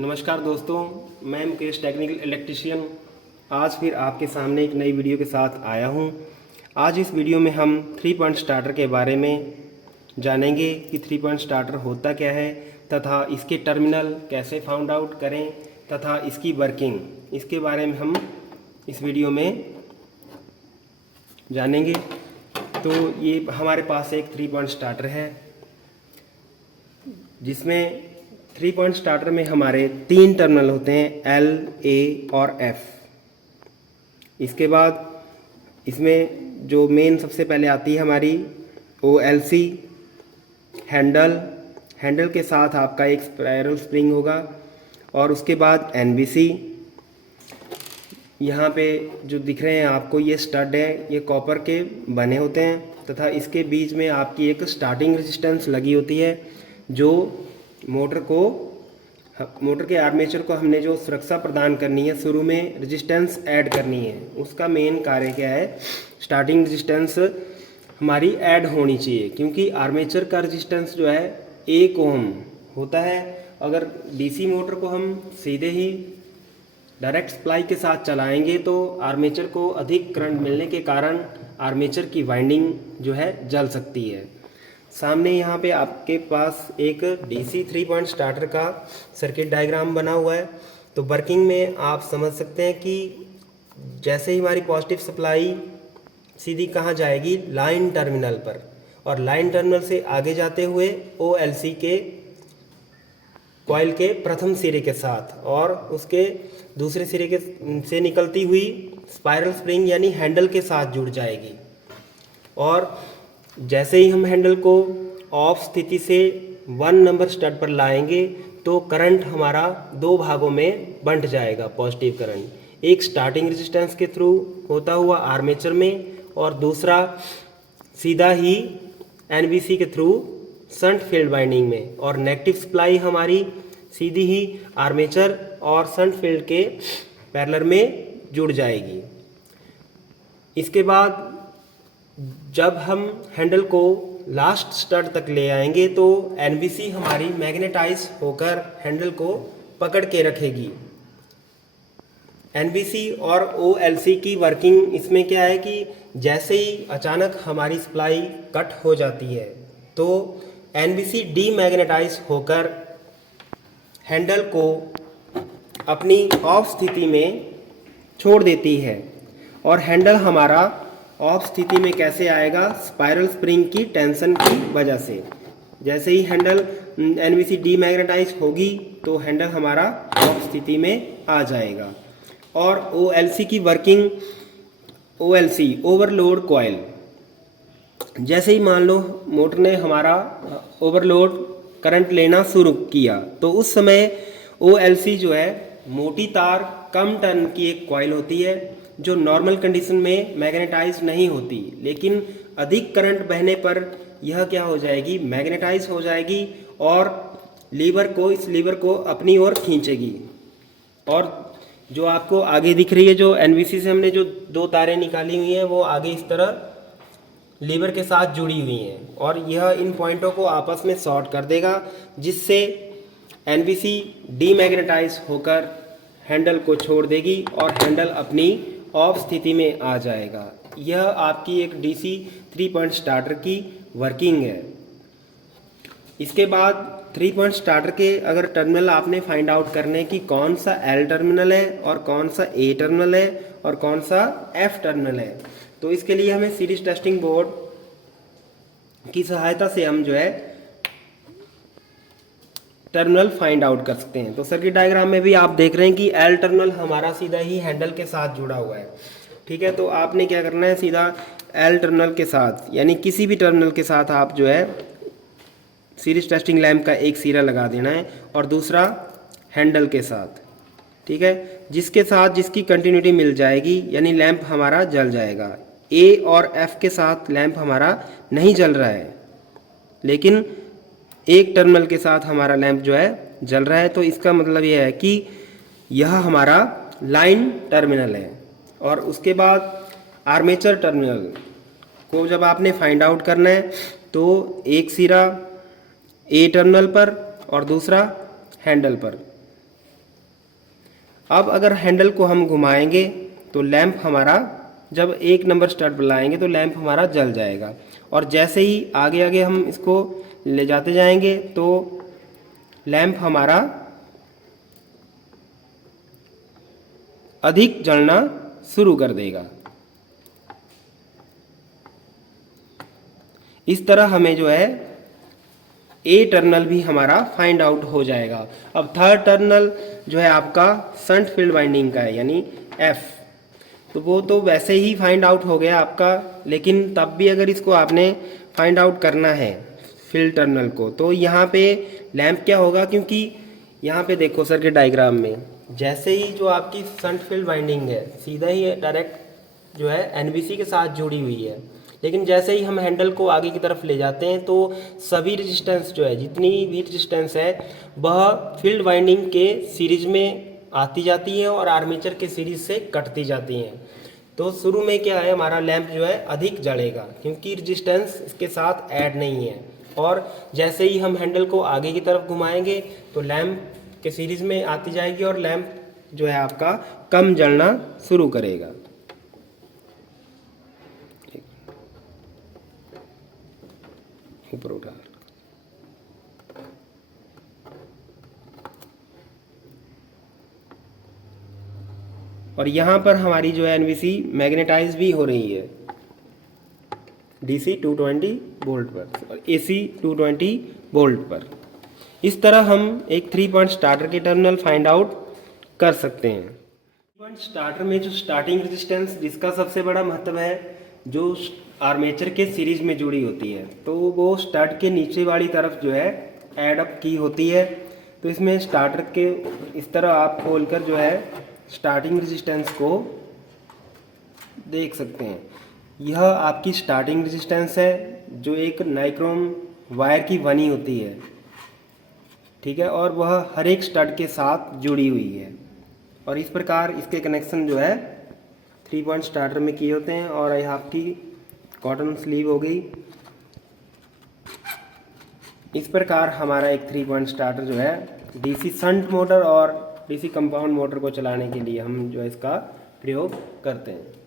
नमस्कार दोस्तों, मैं मुकेश टेक्निकल इलेक्ट्रीशियन आज फिर आपके सामने एक नई वीडियो के साथ आया हूं। आज इस वीडियो में हम 3 पॉइंट स्टार्टर के बारे में जानेंगे कि 3 पॉइंट स्टार्टर होता क्या है तथा इसके टर्मिनल कैसे फाउंड आउट करें तथा इसकी वर्किंग, इसके बारे में हम इस वीडियो में जानेंगे। तो ये हमारे पास एक 3 पॉइंट स्टार्टर है जिसमें 3 पॉइंट स्टार्टर में हमारे 3 टर्मिनल होते हैं, L, A और F। इसके बाद इसमें जो मेन सबसे पहले आती है हमारी OLC हैंडल के साथ आपका एक स्पाइरल स्प्रिंग होगा और उसके बाद NBC। यहाँ पे जो दिख रहे हैं आपको ये स्टड है, ये कॉपर के बने होते हैं तथा इसके बीच में आपकी एक स्टार्टिंग रेजिस्टेंस लगी होती है जो मोटर के आर्मेचर को हमने जो सुरक्षा प्रदान करनी है, शुरू में रेजिस्टेंस ऐड करनी है, उसका मेन कार्य क्या है, स्टार्टिंग रेजिस्टेंस हमारी ऐड होनी चाहिए क्योंकि आर्मेचर का रेजिस्टेंस जो है 1 ओम होता है। अगर डीसी मोटर को हम सीधे ही डायरेक्ट सप्लाई के साथ चलाएंगे तो आर्मेचर को अधिक करंट मिलने के कारण आर्मेचर की वाइंडिंग जो है जल सकती है। सामने यहाँ पे आपके पास एक डीसी 3 पॉइंट स्टार्टर का सर्किट डायग्राम बना हुआ है। तो वर्किंग में आप समझ सकते हैं कि जैसे ही हमारी पॉजिटिव सप्लाई सीधी कहाँ जाएगी, लाइन टर्मिनल पर, और लाइन टर्मिनल से आगे जाते हुए OLC के कॉइल के प्रथम सिरे के साथ और उसके दूसरे सिरे के से निकलती हुई स्पाइरल स्प्रिंग यानी हैंडल के साथ जुड़ जाएगी। और जैसे ही हम हैंडल को ऑफ स्थिति से 1 नंबर स्टड पर लाएंगे तो करंट हमारा 2 भागों में बंट जाएगा। पॉजिटिव करंट एक स्टार्टिंग रेजिस्टेंस के थ्रू होता हुआ आर्मेचर में और दूसरा सीधा ही NBC के थ्रू शंट फील्ड वाइंडिंग में, और नेगेटिव सप्लाई हमारी सीधी ही आर्मेचर और शंट फील्ड के पैरेलल में जुड़ जाएगी। इसके बाद जब हम हैंडल को लास्ट स्टड तक ले आएंगे तो NBC हमारी मैग्नेटाइज होकर हैंडल को पकड़ के रखेगी। NBC और OLC की वर्किंग इसमें क्या है कि जैसे ही अचानक हमारी सप्लाई कट हो जाती है तो NBC डीमैग्नेटाइज होकर हैंडल को अपनी ऑफ स्थिति में छोड़ देती है और हैंडल हमारा ऑफ स्थिति में कैसे आएगा, स्पाइरल स्प्रिंग की टेंशन की वजह से। जैसे ही हैंडल NBC डीमैग्नेटाइज होगी तो हैंडल हमारा ऑफ स्थिति में आ जाएगा। और OLC की वर्किंग, OLC ओवरलोड कॉइल, जैसे ही मान लो मोटर ने हमारा ओवरलोड करंट लेना शुरू किया तो उस समय OLC जो है मोटी तार कम टर्न की एक कॉइल होती है जो नॉर्मल कंडीशन में मैग्नेटाइज नहीं होती, लेकिन अधिक करंट बहने पर यह क्या हो जाएगी, मैग्नेटाइज हो जाएगी और इस लीवर को अपनी ओर खींचेगी। और जो आपको आगे दिख रही है, जो NBC से हमने जो 2 तारें निकाली हुई हैं वो आगे इस तरह लीवर के साथ जुड़ी हुई हैं और यह इन पॉइंटों को आपस में शॉर्ट कर देगा जिससे NBC डीमैग्नेटाइज होकर हैंडल को छोड़ देगी और हैंडल अपनी ऑफ स्थिति में आ जाएगा। यह आपकी एक DC 3 पॉइंट स्टार्टर की वर्किंग है। इसके बाद 3 पॉइंट स्टार्टर के अगर टर्मिनल आपने फाइंड आउट करने की कौन सा L टर्मिनल है और कौन सा A टर्मिनल है और कौन सा F टर्मिनल है, तो इसके लिए हमें सीरीज टेस्टिंग बोर्ड की सहायता से हम जो है टर्मिनल फाइंड आउट कर सकते हैं। तो सर्किट डायग्राम में भी आप देख रहे हैं कि L टर्मिनल हमारा सीधा ही हैंडल के साथ जुड़ा हुआ है। ठीक है, तो आपने क्या करना है, सीधा L टर्मिनल के साथ यानी किसी भी टर्मिनल के साथ आप जो है सीरीज टेस्टिंग लैंप का एक सिरा लगा देना है और दूसरा हैंडल के साथ। ठीक है, जिसके साथ जिसकी कंटिन्यूटी मिल जाएगी यानी लैंप हमारा जल जाएगा। A और F के साथ लैंप हमारा नहीं जल रहा है, लेकिन एक टर्मिनल के साथ हमारा लैंप जो है जल रहा है, तो इसका मतलब यह है कि यह हमारा लाइन टर्मिनल है। और उसके बाद आर्मेचर टर्मिनल को जब आपने फाइंड आउट करना है तो एक सिरा A टर्मिनल पर और दूसरा हैंडल पर। अब अगर हैंडल को हम घुमाएंगे तो लैंप हमारा, जब 1 नंबर स्टार्ट बुलाएंगे तो लैंप हमारा जल जाएगा। और जैसे ही आगे आगे हम इसको ले जाते जाएंगे तो लैंप हमारा अधिक जलना शुरू कर देगा। इस तरह हमें जो है ए टर्मिनल भी हमारा फाइंड आउट हो जाएगा। अब थर्ड टर्मिनल जो है आपका शंट फील्ड वाइंडिंग का है, यानी एफ, तो वो तो वैसे ही फाइंड आउट हो गया आपका, लेकिन तब भी अगर इसको आपने फाइंड आउट करना है फील्ड टर्मिनल को, तो यहाँ पे लैंप क्या होगा, क्योंकि यहाँ पे देखो सर्किट डायग्राम में जैसे ही जो आपकी शंट फील्ड वाइंडिंग है सीधा ही डायरेक्ट जो है एनबीसी के साथ जुड़ी हुई है, लेकिन जैसे ही हम हैंडल को आगे की तरफ ले जाते हैं तो सभी रेजिस्टेंस जो है, जितनी भी रेजिस्टेंस है वह फील्ड वाइंडिंग के सीरीज में आती जाती है और आर्मेचर के सीरीज से कटती जाती हैं। तो शुरू में क्या है, हमारा लैंप जो है अधिक जलेगा क्योंकि रेजिस्टेंस इसके साथ ऐड नहीं है, और जैसे ही हम हैंडल को आगे की तरफ घुमाएंगे तो लैंप के सीरीज में आती जाएगी और लैंप जो है आपका कम जलना शुरू करेगा। ऊपर उठा, और यहाँ पर हमारी जो है एनवीसी मैग्नेटाइज भी हो रही है डीसी 220 वोल्ट पर और एसी 220 वोल्ट पर। इस तरह हम एक 3 पॉइंट स्टार्टर के टर्मिनल फाइंड आउट कर सकते हैं। 3 पॉइंट स्टार्टर में जो स्टार्टिंग रेजिस्टेंस जिसका सबसे बड़ा महत्व है, जो आर्मेचर के सीरीज में जुड़ी होती है, तो वो स्टार्ट के नीचे वाली तरफ जो है ऐड अप की होती है। तो इसमें स्टार्टर के इस तरह आप खोलकर जो है स्टार्टिंग रेजिस्टेंस को देख सकते हैं। यह आपकी स्टार्टिंग रेजिस्टेंस है जो एक नाइक्रोम वायर की बनी होती है, ठीक है, और वह हर एक स्टड के साथ जुड़ी हुई है। और इस प्रकार इसके कनेक्शन जो है 3 पॉइंट स्टार्टर में किए होते हैं। और यह आपकी कॉटन स्लीव हो गई। इस प्रकार हमारा एक 3 पॉइंट स्टार्टर जो है डीसी शंट मोटर और डीसी कंपाउंड मोटर को चलाने के लिए हम जो है इसका प्रयोग करते हैं।